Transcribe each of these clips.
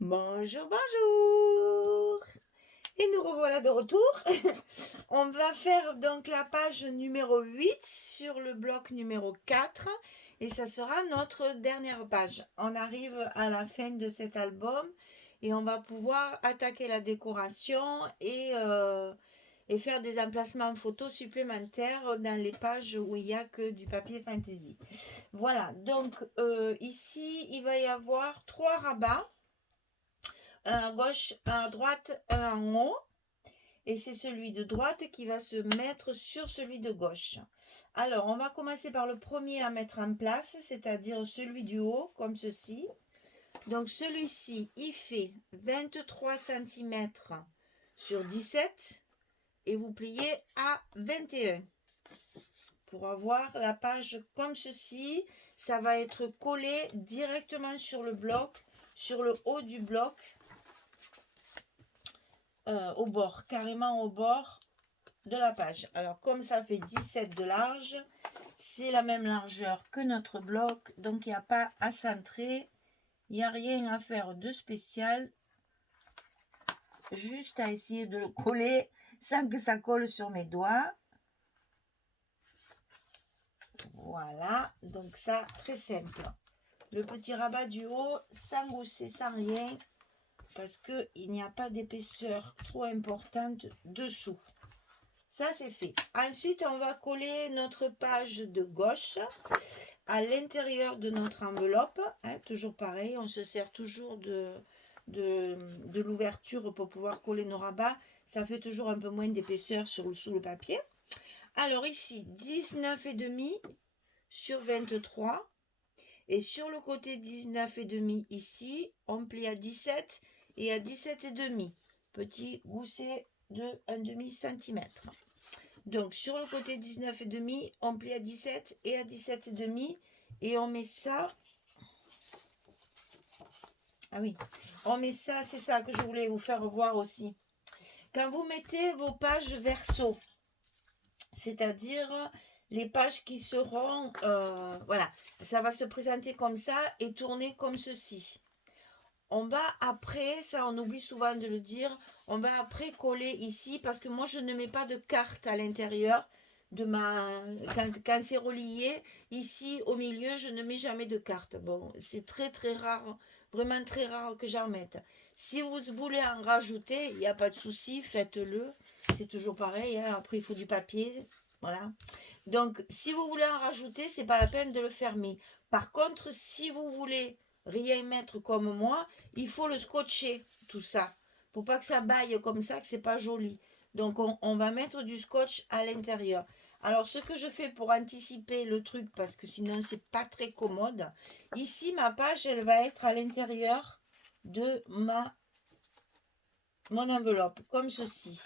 Bonjour, bonjour! Et nous revoilà de retour. On va faire donc la page numéro 8 sur le bloc numéro 4 et ça sera notre dernière page. On arrive à la fin de cet album et on va pouvoir attaquer la décoration et faire des emplacements photos supplémentaires dans les pages où il n'y a que du papier fantaisie. Voilà, donc ici il va y avoir 3 rabats. Un à gauche, un à droite, un en haut. Et c'est celui de droite qui va se mettre sur celui de gauche. Alors, on va commencer par le premier à mettre en place, c'est-à-dire celui du haut, comme ceci. Donc, celui-ci, il fait 23 cm sur 17 et vous pliez à 21. Pour avoir la page comme ceci, ça va être collé directement sur le bloc, sur le haut du bloc. Au bord, carrément au bord de la page. Alors comme ça fait 17 de large, c'est la même largeur que notre bloc, donc il n'y a pas à centrer, il n'y a rien à faire de spécial, juste à essayer de le coller sans que ça colle sur mes doigts. Voilà, donc ça, très simple. Le petit rabat du haut, sans gousser, sans rien, parce qu'il n'y a pas d'épaisseur trop importante dessous. Ça, c'est fait. Ensuite, on va coller notre page de gauche à l'intérieur de notre enveloppe. Toujours pareil, on se sert toujours de l'ouverture pour pouvoir coller nos rabats. Ça fait toujours un peu moins d'épaisseur sous le papier. Alors ici, 19,5 sur 23. Et sur le côté 19,5 ici, on plie à 17 et à 17,5. Petit gousset de 1,5 cm. Donc sur le côté 19,5, on plie à 17 et à 17,5 et on met ça. Ah oui, on met ça, c'est ça que je voulais vous faire voir aussi. Quand vous mettez vos pages verso, c'est-à-dire les pages qui seront, voilà, ça va se présenter comme ça et tourner comme ceci. On va après, ça on oublie souvent de le dire, on va après coller ici parce que moi je ne mets pas de carte à l'intérieur de quand c'est relié. Ici au milieu je ne mets jamais de carte. Bon, c'est très très rare, vraiment très rare que j'en mette. Si vous voulez en rajouter, il n'y a pas de souci, faites-le. C'est toujours pareil, hein. Après il faut du papier, voilà. Donc si vous voulez en rajouter, c'est pas la peine de le fermer. Par contre, si vous voulez rien mettre comme moi, il faut le scotcher, tout ça, pour pas que ça baille comme ça, que c'est pas joli. Donc on va mettre du scotch à l'intérieur. Alors ce que je fais pour anticiper le truc, parce que sinon c'est pas très commode, ici ma page elle va être à l'intérieur de mon enveloppe, comme ceci.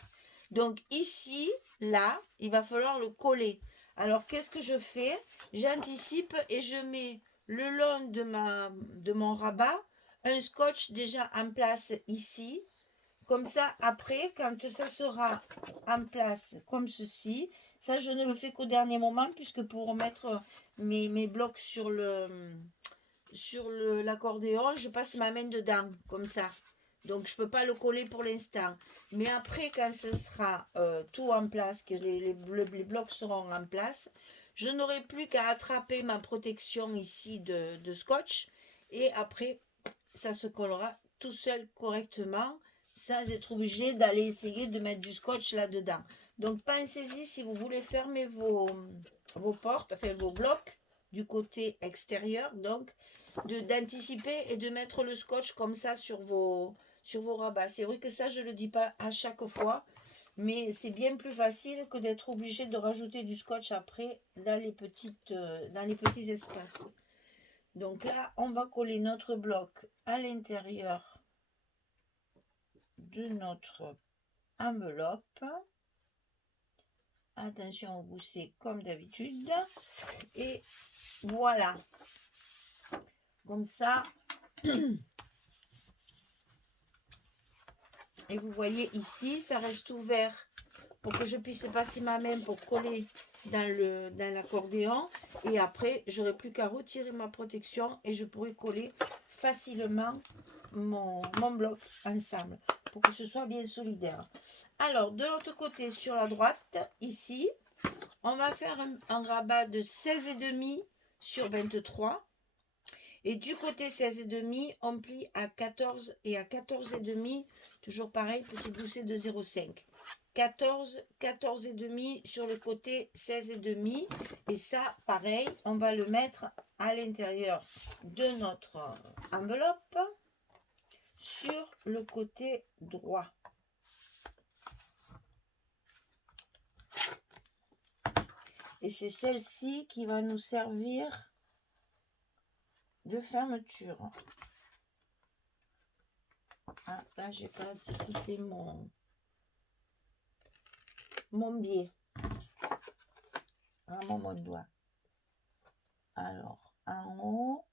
Donc ici, là, il va falloir le coller. Alors qu'est-ce que je fais? J'anticipe et je mets le long de mon rabat un scotch déjà en place ici. Comme ça, après, quand ça sera en place comme ceci, ça je ne le fais qu'au dernier moment puisque pour mettre mes blocs sur l'accordéon, je passe ma main dedans, comme ça. Donc, je ne peux pas le coller pour l'instant. Mais après, quand ce sera tout en place, que les blocs seront en place, je n'aurai plus qu'à attraper ma protection ici de scotch. Et après, ça se collera tout seul correctement, sans être obligé d'aller essayer de mettre du scotch là-dedans. Donc, pensez-y si vous voulez fermer vos portes, enfin vos blocs du côté extérieur, donc d'anticiper et de mettre le scotch comme ça sur vos rabats. C'est vrai que ça, je ne le dis pas à chaque fois, mais c'est bien plus facile que d'être obligé de rajouter du scotch après dans les petits espaces. Donc là, on va coller notre bloc à l'intérieur de notre enveloppe. Attention au gousset comme d'habitude. Et voilà. Comme ça. Et vous voyez ici, ça reste ouvert pour que je puisse passer ma main pour coller dans l'accordéon. Et après, j'aurai plus qu'à retirer ma protection et je pourrai coller facilement mon bloc ensemble pour que ce soit bien solidaire. Alors, de l'autre côté, sur la droite, ici, on va faire un rabat de 16,5 sur 23. Et du côté 16,5, on plie à 14 et à 14,5, toujours pareil, petite poussée de 0,5. 14, 14,5 sur le côté 16,5. Et ça, pareil, on va le mettre à l'intérieur de notre enveloppe sur le côté droit. Et c'est celle-ci qui va nous servir de fermeture. Ah, là, j'ai pas assez coupé mon biais. Vraiment mon doigt. Alors, en haut,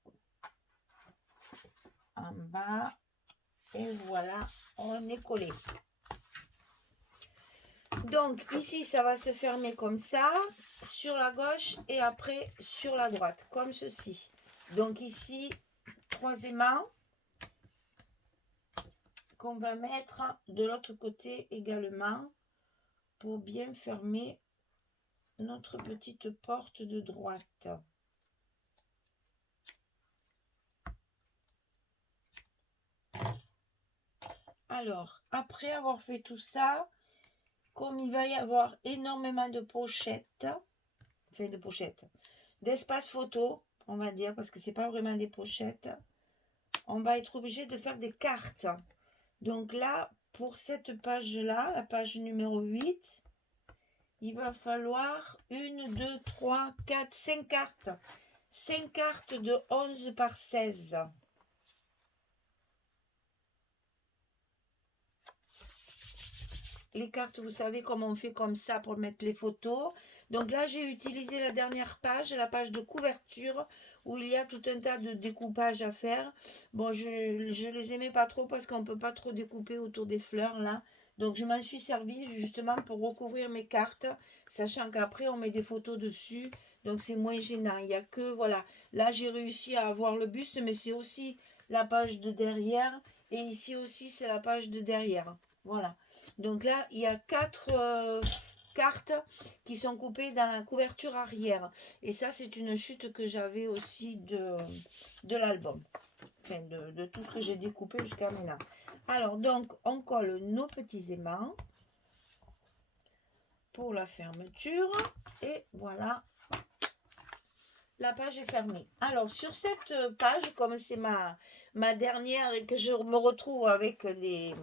en bas, et voilà, on est collé. Donc, ici, ça va se fermer comme ça, sur la gauche et après sur la droite, comme ceci. Donc, ici, 3 aimants qu'on va mettre de l'autre côté également pour bien fermer notre petite porte de droite. Alors, après avoir fait tout ça, comme il va y avoir énormément de pochettes, d'espace photo, on va dire, parce que c'est pas vraiment des pochettes, on va être obligé de faire des cartes. Donc là, pour cette page-là, la page numéro 8, il va falloir 1, 2, 3, 4, 5 cartes. 5 cartes de 11 par 16. Les cartes, vous savez comment on fait comme ça pour mettre les photos. Donc là, j'ai utilisé la dernière page, la page de couverture, où il y a tout un tas de découpages à faire. Bon, je les aimais pas trop parce qu'on ne peut pas trop découper autour des fleurs, là. Donc, je m'en suis servi justement pour recouvrir mes cartes, sachant qu'après, on met des photos dessus. Donc, c'est moins gênant. Il n'y a que, voilà. Là, j'ai réussi à avoir le buste, mais c'est aussi la page de derrière. Et ici aussi, c'est la page de derrière. Voilà. Donc là, il y a 4 cartes qui sont coupées dans la couverture arrière. Et ça, c'est une chute que j'avais aussi de l'album. Enfin, de tout ce que j'ai découpé jusqu'à maintenant. Alors, donc, on colle nos petits aimants pour la fermeture. Et voilà, la page est fermée. Alors, sur cette page, comme c'est ma dernière et que je me retrouve avec les...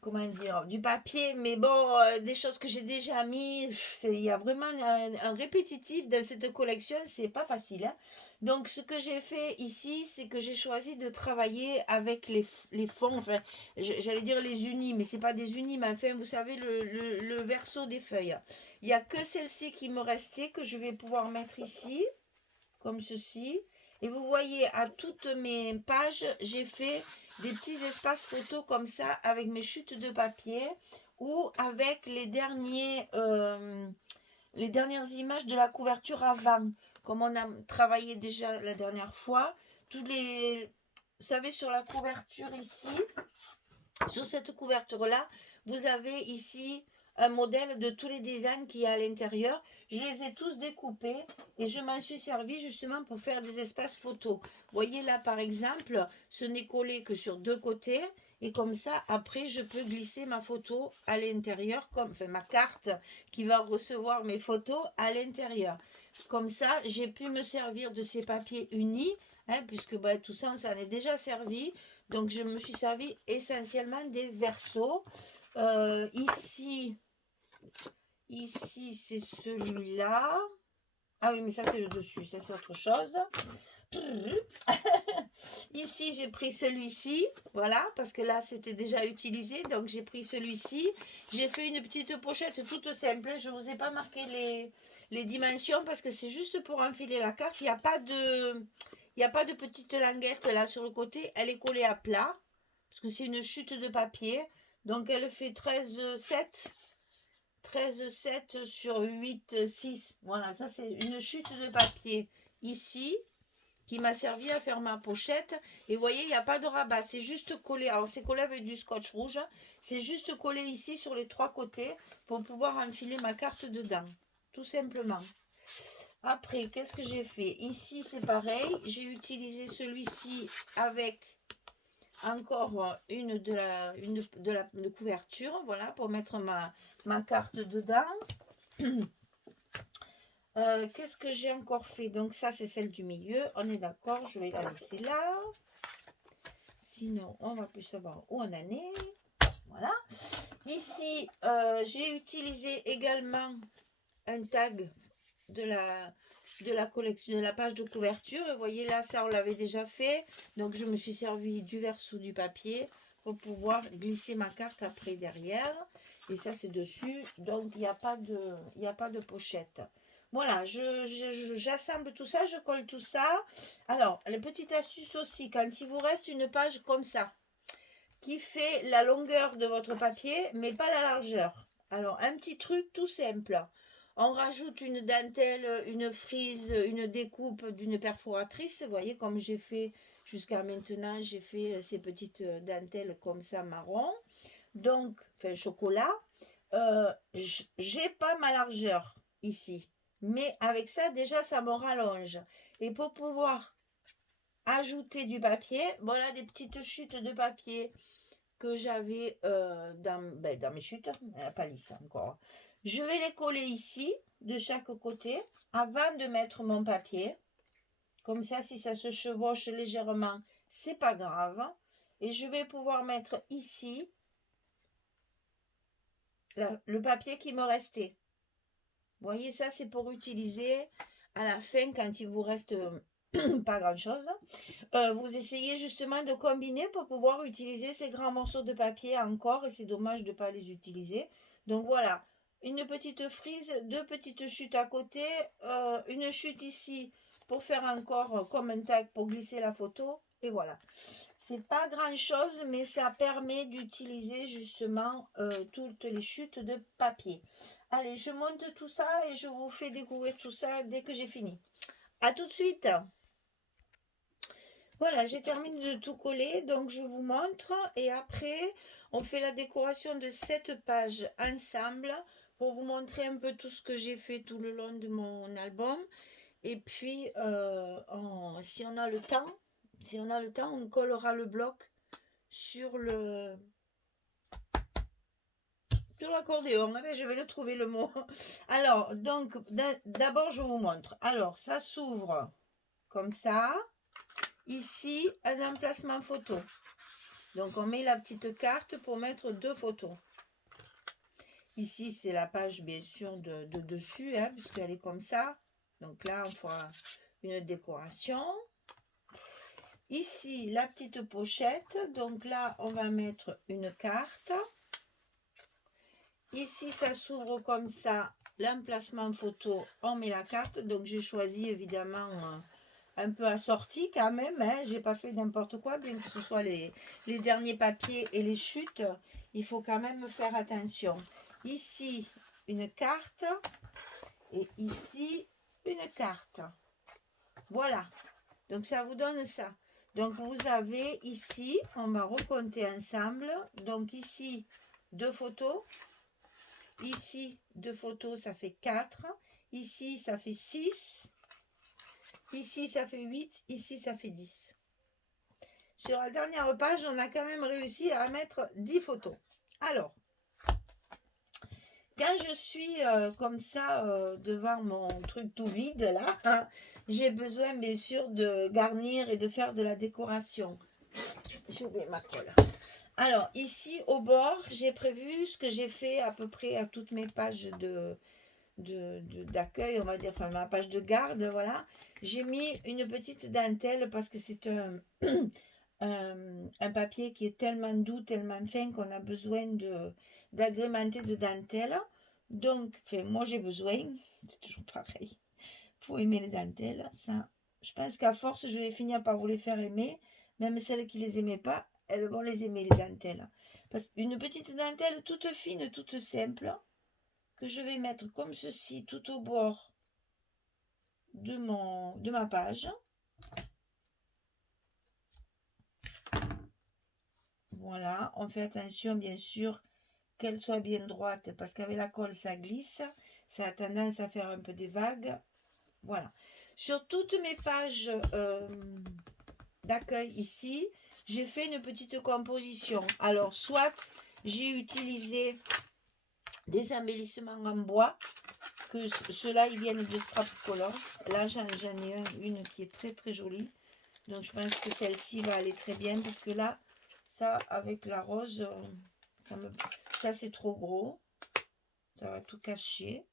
comment dire, du papier, mais bon, des choses que j'ai déjà mis, il y a vraiment un répétitif dans cette collection, c'est pas facile, hein. Donc, ce que j'ai fait ici, c'est que j'ai choisi de travailler avec les fonds, enfin, j'allais dire les unis, mais c'est pas des unis, mais enfin, vous savez, le verso des feuilles. Il n'y a que celle-ci qui me restait, que je vais pouvoir mettre ici, comme ceci. Et vous voyez, à toutes mes pages, j'ai fait des petits espaces photos comme ça avec mes chutes de papier ou avec les dernières images de la couverture avant, comme on a travaillé déjà la dernière fois. Vous savez, sur la couverture ici, sur cette couverture là, vous avez ici un modèle de tous les designs qu'il y a à l'intérieur. Je les ai tous découpés et je m'en suis servi justement pour faire des espaces photos. Vous voyez là par exemple, ce n'est collé que sur 2 côtés. Et comme ça, après, je peux glisser ma photo à l'intérieur, enfin ma carte qui va recevoir mes photos à l'intérieur. Comme ça, j'ai pu me servir de ces papiers unis, hein, puisque bah, tout ça, on s'en est déjà servi. Donc, je me suis servi essentiellement des versos. Ici, c'est celui-là. Ah oui, mais ça, c'est le dessus. Ça, c'est autre chose. Ici, j'ai pris celui-ci. Voilà, parce que là, c'était déjà utilisé. Donc, j'ai pris celui-ci. J'ai fait une petite pochette toute simple. Je ne vous ai pas marqué les dimensions parce que c'est juste pour enfiler la carte. Il n'y a pas de... Il n'y a pas de petite languette là sur le côté. Elle est collée à plat. Parce que c'est une chute de papier. Donc, elle fait 13,7. 13,7 sur 8,6. Voilà, ça, c'est une chute de papier. Ici, qui m'a servi à faire ma pochette. Et vous voyez, il n'y a pas de rabat, c'est juste collé. Alors c'est collé avec du scotch rouge, c'est juste collé ici sur les 3 côtés pour pouvoir enfiler ma carte dedans, tout simplement. Après, qu'est-ce que j'ai fait? Ici, c'est pareil, j'ai utilisé celui-ci avec encore une de couverture, voilà, pour mettre ma carte dedans. Qu'est-ce que j'ai encore fait? Donc ça, c'est celle du milieu. On est d'accord, je vais la laisser là. Sinon, on va plus savoir où on en est. Voilà. Ici, j'ai utilisé également un tag de la collection, de la page de couverture. Et vous voyez là, ça, on l'avait déjà fait. Donc, je me suis servi du verso du papier pour pouvoir glisser ma carte après derrière. Et ça, c'est dessus. Donc, il n'y a pas de pochette. Voilà, j'assemble tout ça, je colle tout ça. Alors, les petites astuces aussi, quand il vous reste une page comme ça, qui fait la longueur de votre papier, mais pas la largeur. Alors, un petit truc tout simple. On rajoute une dentelle, une frise, une découpe d'une perforatrice. Vous voyez, comme j'ai fait jusqu'à maintenant, j'ai fait ces petites dentelles comme ça, marron. Donc, enfin, chocolat. J'ai pas ma largeur ici. Mais avec ça, déjà, ça me rallonge. Et pour pouvoir ajouter du papier, voilà des petites chutes de papier que j'avais dans mes chutes. Elle n'a pas lisse encore. Je vais les coller ici, de chaque côté, avant de mettre mon papier. Comme ça, si ça se chevauche légèrement, c'est pas grave. Et je vais pouvoir mettre ici le papier qui me restait. Vous voyez, ça, c'est pour utiliser à la fin quand il vous reste pas grand-chose. Vous essayez justement de combiner pour pouvoir utiliser ces grands morceaux de papier encore. Et c'est dommage de ne pas les utiliser. Donc voilà, une petite frise, 2 petites chutes à côté, une chute ici pour faire encore comme un tag pour glisser la photo. Et voilà. C'est pas grand chose, mais ça permet d'utiliser justement toutes les chutes de papier. Allez, je monte tout ça et je vous fais découvrir tout ça dès que j'ai fini. À tout de suite. Voilà, j'ai terminé de tout coller, donc je vous montre. Et après, on fait la décoration de cette page ensemble pour vous montrer un peu tout ce que j'ai fait tout le long de mon album. Et puis, si on a le temps, on collera le bloc sur l'accordéon. Je vais le trouver le mot. Alors, donc, d'abord, je vous montre. Alors, ça s'ouvre comme ça. Ici, un emplacement photo. Donc, on met la petite carte pour mettre 2 photos. Ici, c'est la page, bien sûr, de dessus, hein, puisqu'elle est comme ça. Donc là, on fera une décoration. Ici, la petite pochette. Donc là, on va mettre une carte. Ici, ça s'ouvre comme ça. L'emplacement photo, on met la carte. Donc, j'ai choisi, évidemment, un peu assorti quand même. Hein. J'ai pas fait n'importe quoi, bien que ce soit les derniers papiers et les chutes. Il faut quand même faire attention. Ici, une carte. Et ici, une carte. Voilà. Donc, ça vous donne ça. Donc, vous avez ici, on va recompter ensemble. Donc, ici, 2 photos. Ici, 2 photos, ça fait 4. Ici, ça fait 6. Ici, ça fait 8. Ici, ça fait 10. Sur la dernière page, on a quand même réussi à mettre 10 photos. Alors, quand je suis comme ça devant mon truc tout vide, là, hein, j'ai besoin, bien sûr, de garnir et de faire de la décoration. J'ai oublié ma colle. Alors, ici, au bord, j'ai prévu ce que j'ai fait à peu près à toutes mes pages d'accueil, on va dire, enfin ma page de garde, voilà. J'ai mis une petite dentelle parce que c'est un papier qui est tellement doux, tellement fin qu'on a besoin d'agrémenter de dentelle. Donc, enfin, moi j'ai besoin, c'est toujours pareil. Faut aimer les dentelles, ça. Je pense qu'à force, je vais finir par vous les faire aimer. Même celles qui les aimaient pas, elles vont les aimer, les dentelles. Parce qu'une petite dentelle toute fine, toute simple, que je vais mettre comme ceci tout au bord de ma page. Voilà, on fait attention bien sûr qu'elle soit bien droite parce qu'avec la colle ça glisse, ça a tendance à faire un peu des vagues. Voilà. Sur toutes mes pages d'accueil ici, j'ai fait une petite composition. Alors, soit j'ai utilisé des embellissements en bois, que ceux-là, ils viennent de Scrap Colors. Là, j'en ai une qui est très très jolie. Donc, je pense que celle-ci va aller très bien parce que là, ça, avec la rose, ça c'est trop gros. Ça va tout cacher.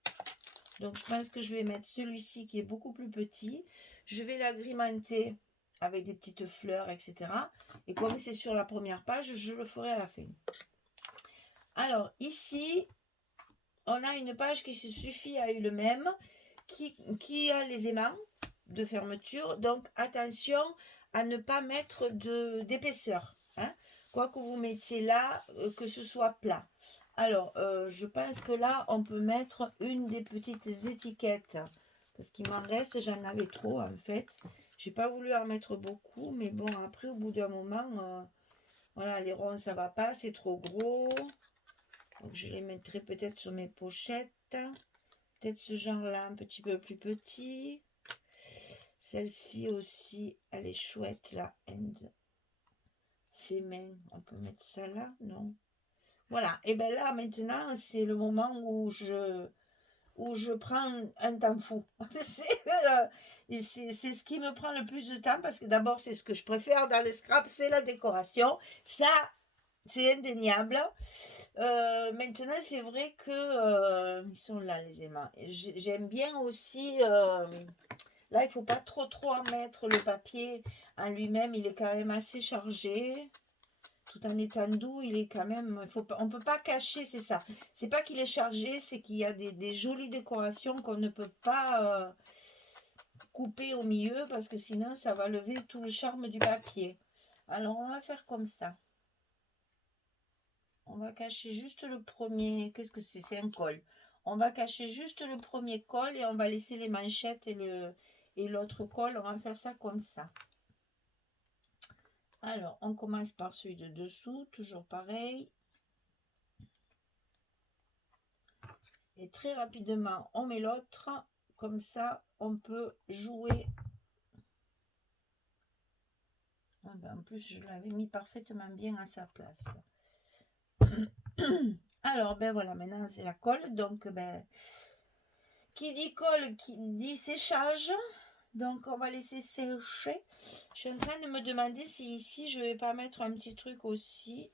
Donc, je pense que je vais mettre celui-ci qui est beaucoup plus petit. Je vais l'agrémenter avec des petites fleurs, etc. Et comme c'est sur la première page, je le ferai à la fin. Alors, ici, on a une page qui se suffit à elle-même, qui a les aimants de fermeture. Donc, attention à ne pas mettre d'épaisseur. Hein. Quoi que vous mettiez là, que ce soit plat. Alors, je pense que là, on peut mettre une des petites étiquettes. Parce qu'il m'en reste, j'en avais trop en fait. J'ai pas voulu en mettre beaucoup. Mais bon, après, au bout d'un moment, voilà, les ronds, ça va pas. C'est trop gros. Donc, je les mettrai peut-être sur mes pochettes. Peut-être ce genre-là, un petit peu plus petit. Celle-ci aussi, elle est chouette, la End fait main. On peut mettre ça là, non? Voilà, et bien là maintenant c'est le moment où je prends un temps fou. C'est ce qui me prend le plus de temps parce que d'abord c'est ce que je préfère dans le scrap, c'est la décoration. Ça, c'est indéniable. Maintenant c'est vrai que ils sont là les aimants. J'aime bien aussi. Là il faut pas trop en mettre. Le papier en lui-même il est quand même assez chargé. Tout en étant doux, il est quand même. On ne peut pas cacher, c'est ça. C'est pas qu'il est chargé, c'est qu'il y a des jolies décorations qu'on ne peut pas couper au milieu parce que sinon ça va lever tout le charme du papier. Alors on va faire comme ça. On va cacher juste le premier. Qu'est-ce que c'est? C'est un col. On va cacher juste le premier col et on va laisser les manchettes et l'autre col. On va faire ça comme ça. Alors, on commence par celui de dessous, toujours pareil. Et très rapidement, on met l'autre. Comme ça, on peut jouer. Ah ben, en plus, je l'avais mis parfaitement bien à sa place. Alors, ben voilà, maintenant, c'est la colle. Donc, ben, qui dit colle, qui dit séchage. Donc, on va laisser sécher. Je suis en train de me demander si ici, je vais pas mettre un petit truc aussi.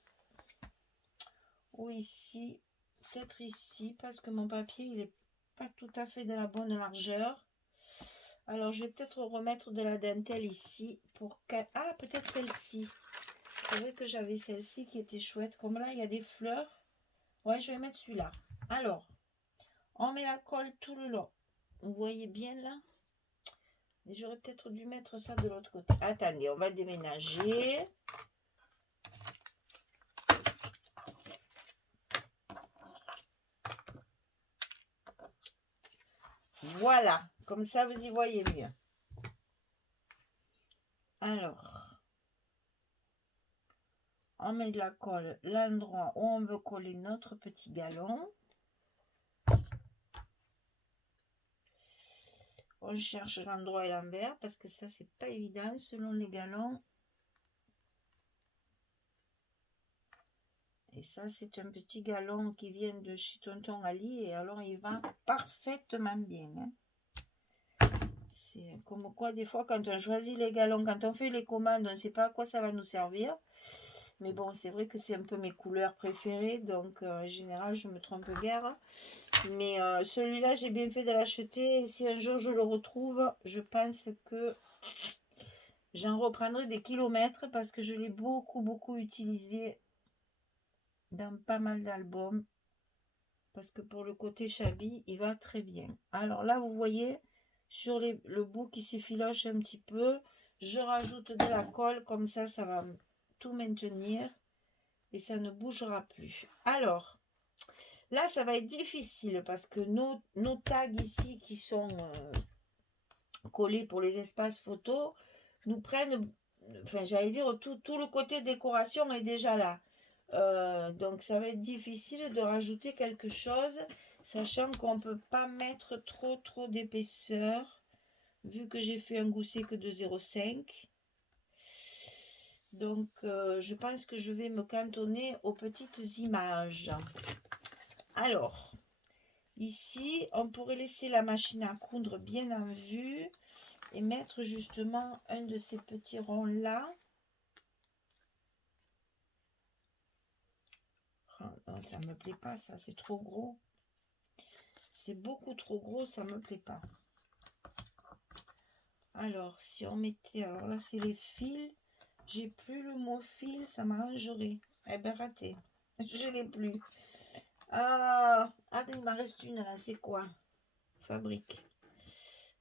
Ou ici. Peut-être ici, parce que mon papier, il est pas tout à fait de la bonne largeur. Alors, je vais peut-être remettre de la dentelle ici. Ah, peut-être celle-ci. C'est vrai que j'avais celle-ci qui était chouette. Comme là, il y a des fleurs. Ouais, je vais mettre celui-là. Alors, on met la colle tout le long. Vous voyez bien là? Mais j'aurais peut-être dû mettre ça de l'autre côté. Attendez, on va déménager. Voilà, comme ça vous y voyez mieux. Alors, on met de la colle l'endroit où on veut coller notre petit galon. On cherche l'endroit et l'envers parce que ça c'est pas évident selon les galons. Et ça c'est un petit galon qui vient de chez Tonton Ali et alors il va parfaitement bien. Hein. C'est comme quoi des fois quand on choisit les galons, quand on fait les commandes, on ne sait pas à quoi ça va nous servir. Mais bon, c'est vrai que c'est un peu mes couleurs préférées, donc en général je me trompe guère. Mais celui-là j'ai bien fait de l'acheter et si un jour je le retrouve, je pense que j'en reprendrai des kilomètres parce que je l'ai beaucoup utilisé dans pas mal d'albums. Parce que pour le côté Chabi, il va très bien. Alors là, vous voyez, sur le bout qui s'effiloche un petit peu, je rajoute de la colle. Comme ça, ça va tout maintenir. Et ça ne bougera plus. Alors, là, ça va être difficile parce que nos tags ici qui sont collés pour les espaces photos nous prennent, enfin, j'allais dire, tout le côté décoration est déjà là. Donc ça va être difficile de rajouter quelque chose, sachant qu'on ne peut pas mettre trop d'épaisseur, vu que j'ai fait un gousset que de 0,5. Donc je pense que je vais me cantonner aux petites images. Alors, ici, on pourrait laisser la machine à coudre bien en vue et mettre justement un de ces petits ronds là. Oh, non, ça me plaît pas, ça, c'est trop gros. C'est beaucoup trop gros, ça me plaît pas. Alors, si on mettait... Alors là, c'est les fils. J'ai plus le mot fil, ça m'arrangerait. Eh ben, raté. Je l'ai plus. Ah, il m'en reste une là, c'est quoi? Fabrique.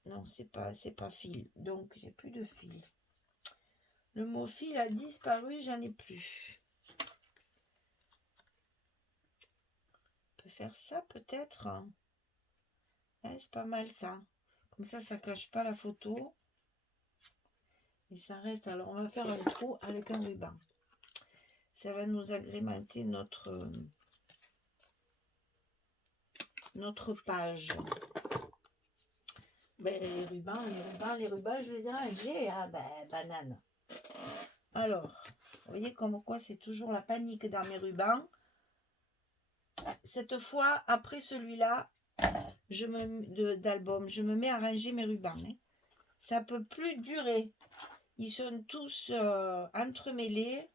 Non, c'est pas fil. Donc, j'ai plus de fil. Le mot fil a disparu, j'en ai plus. On peut faire ça peut-être. C'est pas mal ça. Comme ça cache pas la photo. Et ça reste. Alors, on va faire un trou avec un ruban. Ça va nous agrémenter notre page. Ben, les rubans, je les ai rangés. Ah ben, banane. Alors, vous voyez comme quoi c'est toujours la panique dans mes rubans. Cette fois, après celui-là, d'album, je me mets à ranger mes rubans. Hein. Ça peut plus durer. Ils sont tous entremêlés.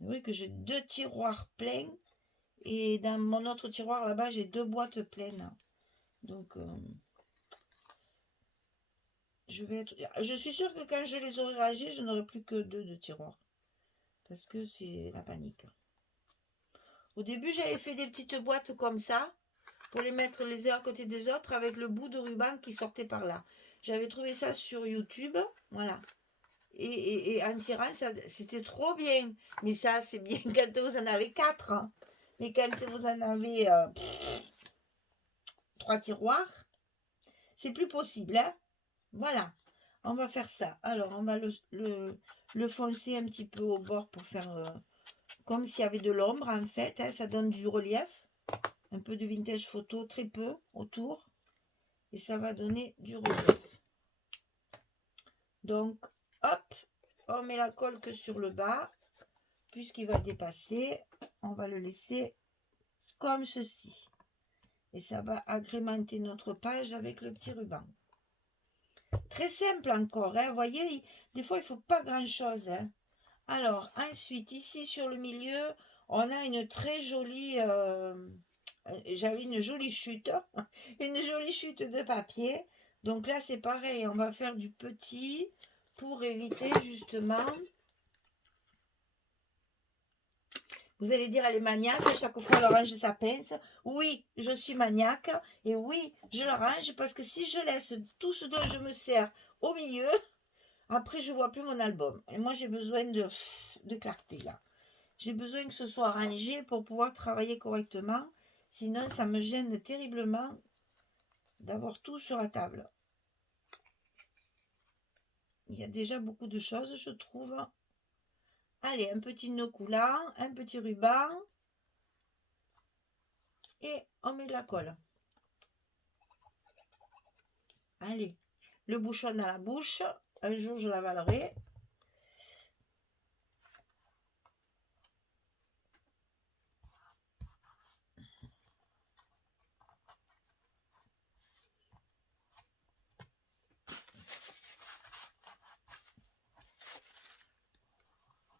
Vous voyez que j'ai 2 tiroirs pleins. Et dans mon autre tiroir là-bas, j'ai 2 boîtes pleines. Donc, je suis sûre que quand je les aurai rangés, je n'aurai plus que 2 de tiroirs. Parce que c'est la panique. Au début, j'avais fait des petites boîtes comme ça, pour les mettre les uns à côté des autres, avec le bout de ruban qui sortait par là. J'avais trouvé ça sur YouTube, voilà. Et en tirant, c'était trop bien. Mais ça, c'est bien quand vous en avez 4. Hein. Mais quand vous en avez 3 tiroirs, c'est plus possible. Hein. Voilà, on va faire ça. Alors, on va le foncer un petit peu au bord pour faire comme s'il y avait de l'ombre en fait. Hein, ça donne du relief. Un peu de vintage photo, très peu autour. Et ça va donner du relief. Donc, hop, on met la colle que sur le bas. Puisqu'il va dépasser, on va le laisser comme ceci. Et ça va agrémenter notre page avec le petit ruban. Très simple encore, hein. Vous voyez, des fois il ne faut pas grand chose. Hein. Alors, ensuite, ici sur le milieu, on a une très jolie... j'avais une jolie chute. Une jolie chute de papier. Donc là, c'est pareil, on va faire du petit pour éviter justement... Vous allez dire, elle est maniaque, chaque fois elle range sa pince. Oui, je suis maniaque et oui, je le range parce que si je laisse tout ce dont je me sers au milieu, après je ne vois plus mon album. Et moi j'ai besoin de clarté là. J'ai besoin que ce soit rangé pour pouvoir travailler correctement. Sinon, ça me gêne terriblement d'avoir tout sur la table. Il y a déjà beaucoup de choses, je trouve. Allez, un petit nœud coulant, un petit ruban. Et on met de la colle. Allez, le bouchon dans la bouche. Un jour, je l'avalerai.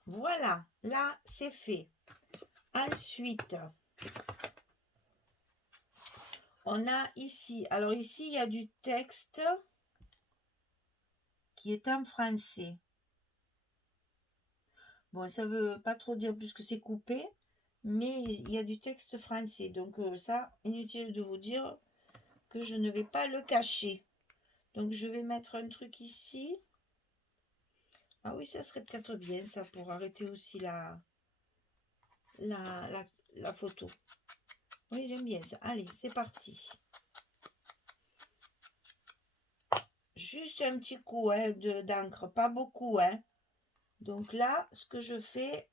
Voilà, là, c'est fait. Ensuite, on a ici, alors ici, il y a du texte qui est en français. Bon, ça veut pas trop dire puisque c'est coupé, mais il y a du texte français. Donc ça, inutile de vous dire que je ne vais pas le cacher. Donc je vais mettre un truc ici. Ah oui, ça serait peut-être bien ça pour arrêter aussi la photo. Oui, j'aime bien ça. Allez, c'est parti. Juste un petit coup hein, d'encre, pas beaucoup. Hein. Donc là, ce que je fais,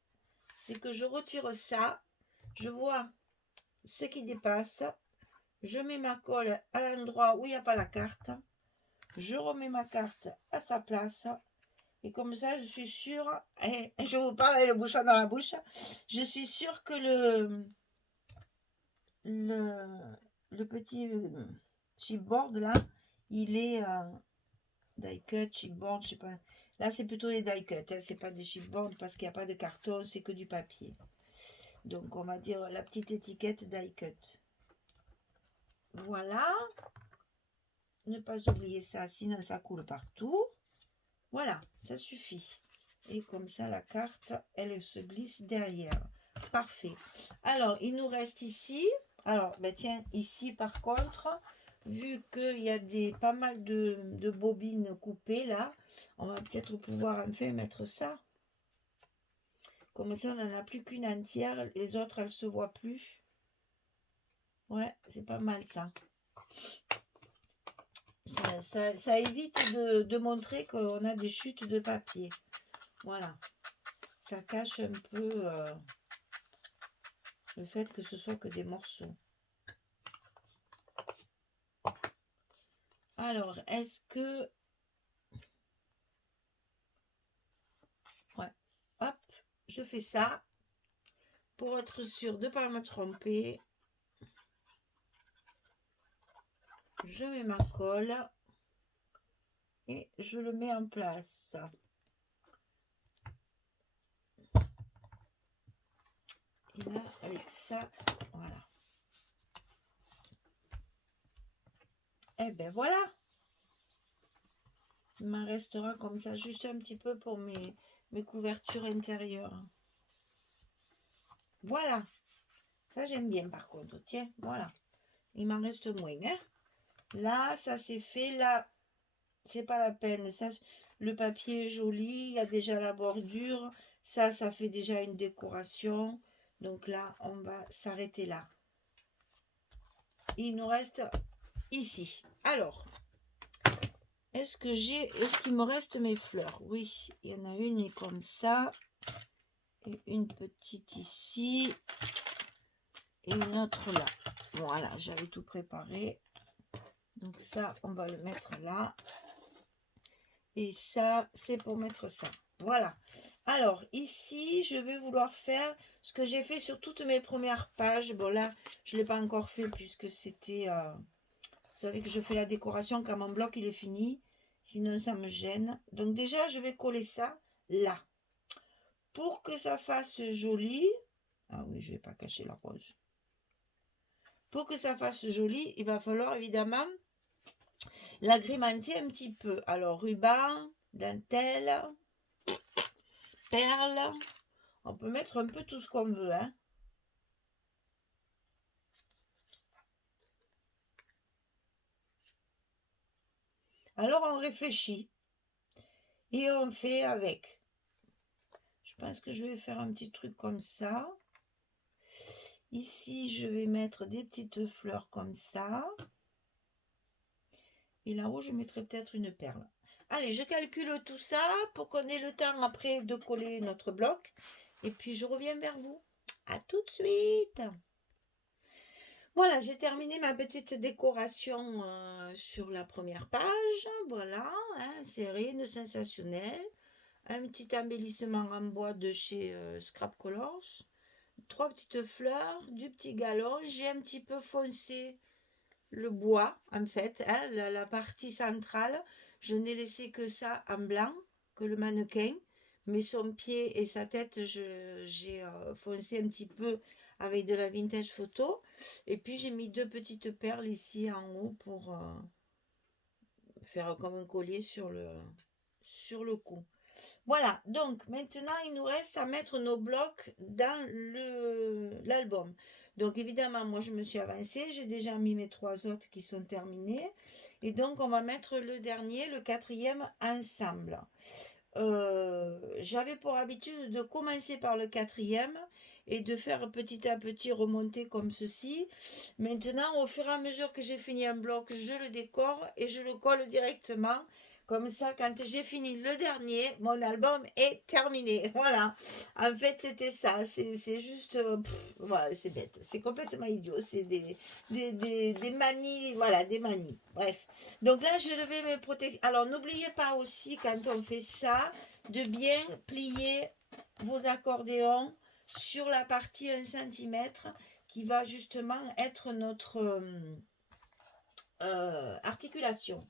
c'est que je retire ça, je vois ce qui dépasse, je mets ma colle à l'endroit où il n'y a pas la carte, je remets ma carte à sa place, et comme ça je suis sûre, et je vous parle avec le bouchon dans la bouche, je suis sûre que le petit chipboard là, il est die cut, chipboard, je sais pas. Là c'est plutôt des die cut, hein, c'est pas des chipboard parce qu'il n'y a pas de carton, c'est que du papier. Donc on va dire la petite étiquette die cut. Voilà. Ne pas oublier ça, sinon ça coule partout. Voilà, ça suffit. Et comme ça la carte, elle se glisse derrière. Parfait. Alors il nous reste ici. Alors ben tiens, ici par contre, vu qu'il y a pas mal de bobines coupées là, on va peut-être pouvoir enfin mettre ça. Comme ça, on n'en a plus qu'une entière. Les autres, elles se voient plus. Ouais, c'est pas mal ça. Ça évite de montrer qu'on a des chutes de papier. Voilà. Ça cache un peu le fait que ce soit que des morceaux. Alors, est-ce que... Ouais. Hop, je fais ça pour être sûr de ne pas me tromper. Je mets ma colle et je le mets en place. Et là, avec ça, voilà. Et ben voilà. Il m'en restera comme ça, juste un petit peu pour mes couvertures intérieures. Voilà. Ça, j'aime bien par contre. Tiens, voilà. Il m'en reste moins. Hein. Là, ça c'est fait. Là, c'est pas la peine. Ça, le papier est joli. Il y a déjà la bordure. Ça fait déjà une décoration. Donc là, on va s'arrêter là. Il nous reste ici. Alors, est-ce qu'il me reste mes fleurs? Oui, il y en a une comme ça. Et une petite ici. Et une autre là. Voilà, j'avais tout préparé. Donc ça, on va le mettre là. Et ça, c'est pour mettre ça. Voilà. Alors, ici, je vais vouloir faire ce que j'ai fait sur toutes mes premières pages. Bon, là, je ne l'ai pas encore fait puisque c'était... vous savez que je fais la décoration quand mon bloc, il est fini. Sinon, ça me gêne. Donc déjà, je vais coller ça là. Pour que ça fasse joli... Ah oui, je ne vais pas cacher la rose. Pour que ça fasse joli, il va falloir évidemment l'agrémenter un petit peu. Alors, ruban, dentelle, perles. On peut mettre un peu tout ce qu'on veut. Hein. Alors, on réfléchit. Et on fait avec. Je pense que je vais faire un petit truc comme ça. Ici, je vais mettre des petites fleurs comme ça. Et là-haut, je mettrai peut-être une perle. Allez, je calcule tout ça pour qu'on ait le temps après de coller notre bloc. Et puis, je reviens vers vous. À tout de suite. Voilà, j'ai terminé ma petite décoration sur la première page. Voilà, hein, c'est rien de sensationnel. Un petit embellissement en bois de chez Scrap Colors. 3 petites fleurs, du petit galon. J'ai un petit peu foncé le bois, en fait, hein, la partie centrale. Je n'ai laissé que ça en blanc, que le mannequin. Mais son pied et sa tête, j'ai foncé un petit peu avec de la vintage photo. Et puis, j'ai mis 2 petites perles ici en haut pour faire comme un collier sur le cou. Voilà, donc maintenant il nous reste à mettre nos blocs dans l'album. Donc évidemment, moi je me suis avancée, j'ai déjà mis mes 3 autres qui sont terminés. Et donc on va mettre le dernier, le 4e ensemble. J'avais pour habitude de commencer par le 4e et de faire petit à petit remonter comme ceci. Maintenant, au fur et à mesure que j'ai fini un bloc, je le décore et je le colle directement. Comme ça, quand j'ai fini le dernier, mon album est terminé. Voilà. En fait, c'était ça. C'est juste... voilà, c'est bête. C'est complètement idiot. C'est des manies. Voilà, des manies. Bref. Donc là, je vais me protéger. Alors, n'oubliez pas aussi, quand on fait ça, de bien plier vos accordéons sur la partie 1 cm qui va justement être notre articulation.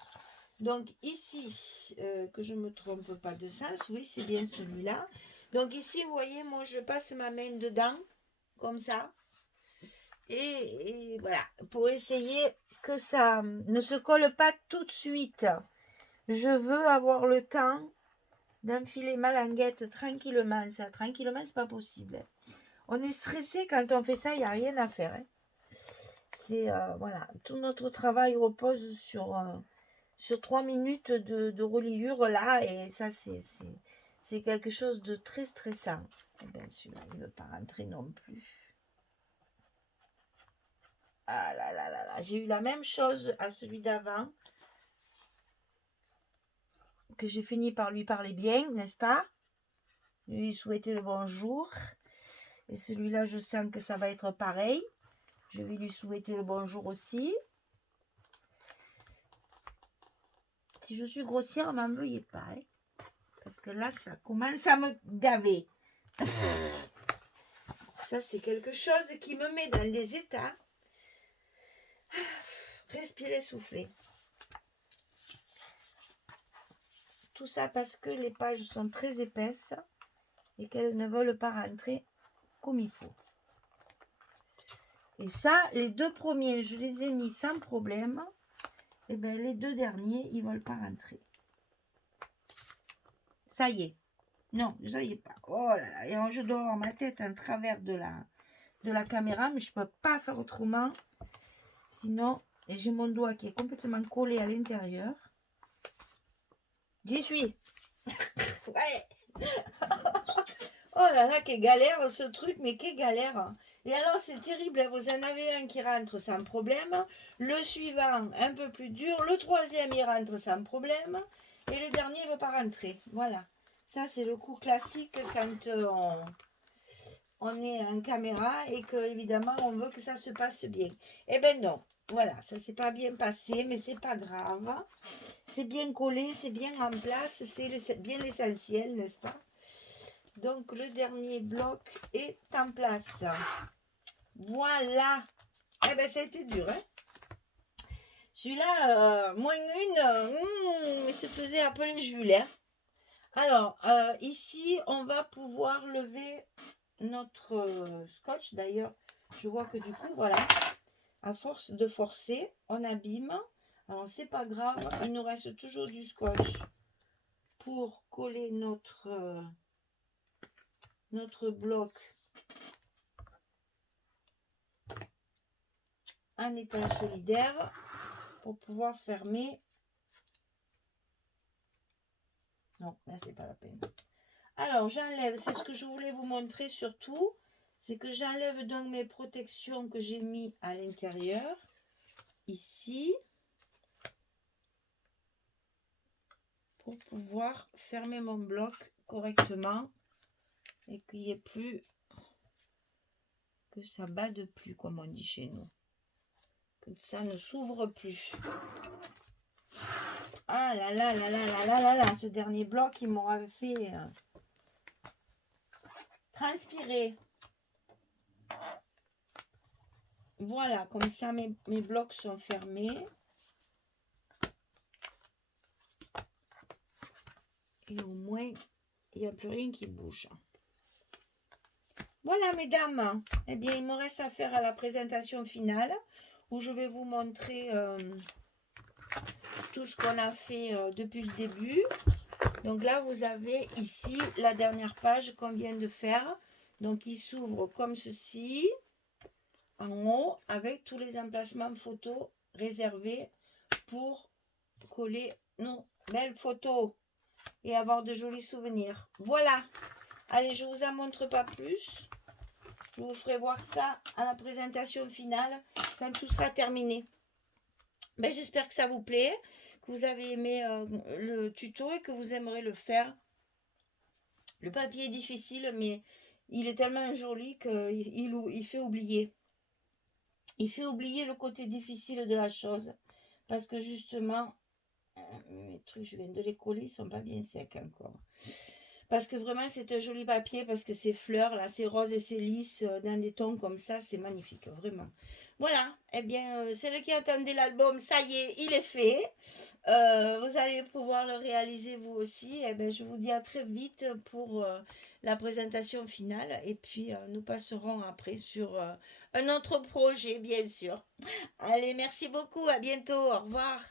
Donc ici, que je ne me trompe pas de sens, oui, c'est bien celui-là. Donc ici, vous voyez, moi, je passe ma main dedans, comme ça. Et voilà, pour essayer que ça ne se colle pas tout de suite. Je veux avoir le temps d'enfiler ma languette tranquillement. Ça, tranquillement, c'est pas possible. On est stressé quand on fait ça, il n'y a rien à faire. Hein. C'est, voilà, tout notre travail repose sur 3 minutes de reliure là, et ça c'est quelque chose de très stressant. Et bien celui-là il ne veut pas rentrer non plus. Ah là là là là, j'ai eu la même chose à celui d'avant, que j'ai fini par lui parler bien, n'est-ce pas, lui souhaiter le bonjour, et celui-là je sens que ça va être pareil, je vais lui souhaiter le bonjour aussi. Si je suis grossière, m'en veuillez pas, hein. Parce que là, ça commence à me gaver. Ça, c'est quelque chose qui me met dans des états. Respirez, soufflez. Tout ça parce que les pages sont très épaisses et qu'elles ne veulent pas rentrer comme il faut. Et ça, les 2 premiers, je les ai mis sans problème. Et bien, les 2 derniers, ils ne veulent pas rentrer. Ça y est. Non, ça y est pas. Oh là là, et je dois avoir ma tête en travers de la caméra, mais je ne peux pas faire autrement. Sinon, j'ai mon doigt qui est complètement collé à l'intérieur. J'y suis. Ouais. Oh là là, quelle galère ce truc, mais quelle galère. Et alors, c'est terrible, vous en avez un qui rentre sans problème, le suivant un peu plus dur, le troisième il rentre sans problème, et le dernier ne veut pas rentrer. Voilà. Ça, c'est le coup classique quand on est en caméra et que évidemment on veut que ça se passe bien. Eh ben non. Voilà, ça s'est pas bien passé, mais c'est pas grave. C'est bien collé, c'est bien en place, c'est bien l'essentiel, n'est-ce pas? Donc le dernier bloc est en place. Voilà. Eh ben ça a été dur, hein? Celui-là, moins une, il se faisait appeler Jules. Hein? Alors, ici, on va pouvoir lever notre scotch. D'ailleurs, je vois que du coup, voilà, à force de forcer, on abîme. Alors, c'est pas grave, il nous reste toujours du scotch pour coller notre bloc en étant solidaire pour pouvoir fermer. Non, là, c'est pas la peine. Alors, j'enlève, c'est ce que je voulais vous montrer surtout, c'est que j'enlève donc mes protections que j'ai mis à l'intérieur, ici, pour pouvoir fermer mon bloc correctement et qu'il n'y ait plus, que ça bade plus, comme on dit chez nous, que ça ne s'ouvre plus. Ah là là là là là là là là, ce dernier bloc, il m'aura fait transpirer. Voilà, comme ça mes blocs sont fermés. Et au moins, il n'y a plus rien qui bouge. Voilà, mesdames. Eh bien, il me reste à faire à la présentation finale où je vais vous montrer tout ce qu'on a fait depuis le début. Donc là, vous avez ici la dernière page qu'on vient de faire. Donc, il s'ouvre comme ceci, en haut, avec tous les emplacements photos réservés pour coller nos belles photos et avoir de jolis souvenirs. Voilà. Allez, je ne vous en montre pas plus. Je vous ferai voir ça à la présentation finale quand tout sera terminé. Ben, j'espère que ça vous plaît, que que vous avez aimé le tuto et que vous aimeriez le faire. Le papier est difficile, mais il est tellement joli qu'il fait oublier. Il fait oublier le côté difficile de la chose. Parce que justement, mes trucs, je viens de les coller, ils sont pas bien secs encore. Parce que vraiment, c'est un joli papier, parce que ces fleurs, là, c'est rose et c'est lisse, dans des tons comme ça, c'est magnifique, vraiment. Voilà, eh bien, celle qui attendait l'album, ça y est, il est fait. Vous allez pouvoir le réaliser vous aussi. Eh bien, je vous dis à très vite pour la présentation finale. Et puis, nous passerons après sur un autre projet, bien sûr. Allez, merci beaucoup, à bientôt, au revoir.